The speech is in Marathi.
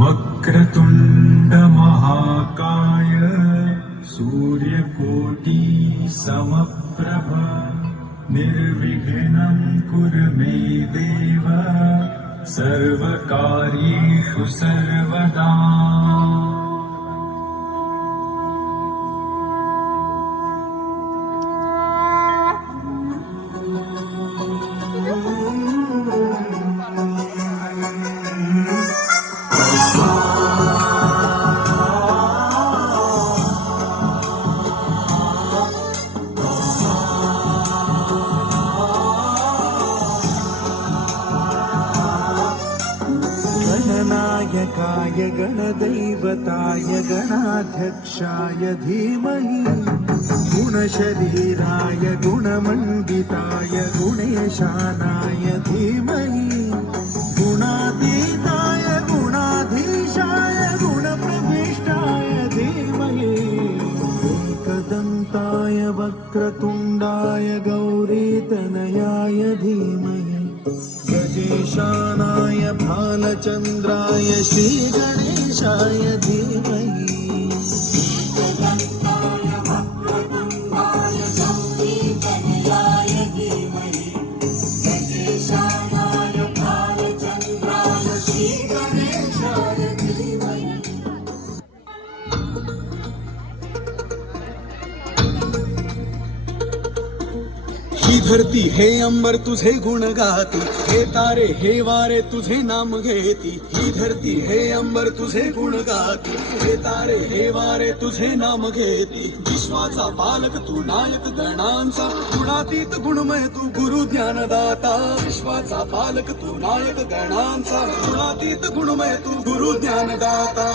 वक्रतुंड महाकाय सूर्यकोटि समप्रभ निर्विघ्नं कुरु मे देव सर्वकार्येषु सर्वदा। गणनायकाय गणदैवताय गणाध्यक्षाय धीमहि गुणशरीराय गुणमण्डिताय गुणेशानाय धीमहि गुणातीताय गुणाधीशाय गुणप्रविष्टाय धीमहि एकदन्ताय वक्रतुण्डाय गौरीतनयाय धीमहि गजेशानाय भालचन्द्राय श्रीगणेशाय धीमहि एकदन्ताय वक्रतुण्डाय गौरीतनयाय धीमहि गजेशानाय भालचन्द्राय श्रीगणेशाय धीमहि। ही धरती हे अंबर तुझे गुण गाती, हे तारे हे वारे तुझे नाम घेती। ही धरती हे अंबर तुझे गुण गाती, हे तारे हे वारे तुझे नाम घेती। विश्वाचा पालक तू नायक गणांचा, गुणातीत गुणमय तू गुरु ज्ञानदाता। विश्वाचा पालक तू नायक गणांचा, गुणातीत गुणमय तू गुरु ज्ञानदाता।